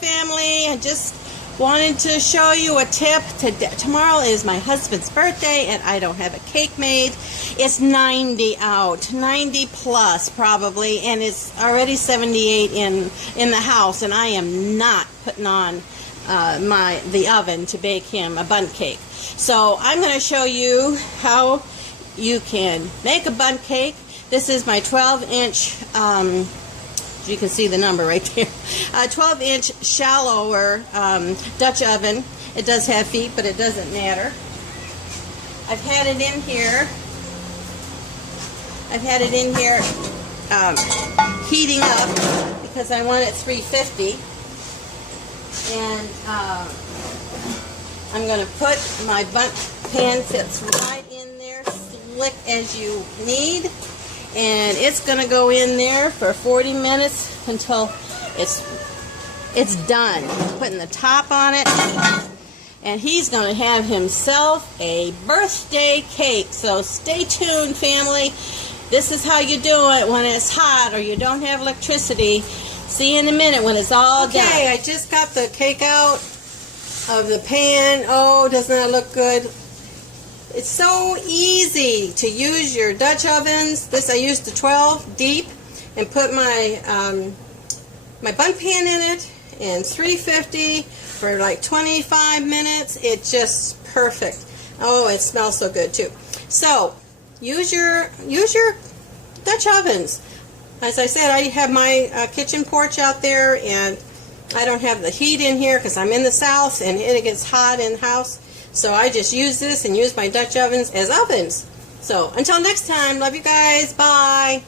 family. I just wanted to show you a tip. Tomorrow is my husband's birthday and I don't have a cake made. It's 90 out, 90 plus probably, and it's already 78 in the house, and I am not putting on the oven to bake him a bundt cake. So I'm going to show you how you can make a bundt cake. This is my 12-inch, you can see the number right there, 12-inch shallower Dutch oven. It does have feet, but it doesn't matter. I've had it in here. Heating up because I want it 350. And I'm going to put my bundt pan, fits right in there, slick as you need. And it's going to go in there for 40 minutes until it's done. Putting the top on it. And he's going to have himself a birthday cake. So stay tuned, family. This is how you do it when it's hot or you don't have electricity. See you in a minute when it's all done. Okay, I just got the cake out of the pan. Oh, doesn't that look good? It's so easy to use your Dutch ovens. This I used the 12 deep and put my my bundt pan in it in 350 for like 25 minutes. It's just perfect. Oh, it smells so good too. So use your Dutch ovens. As I said, I have my kitchen porch out there, and I don't have the heat in here because I'm in the south and it gets hot in the house. So I just use this and use my Dutch ovens as ovens. So until next time, love you guys. Bye.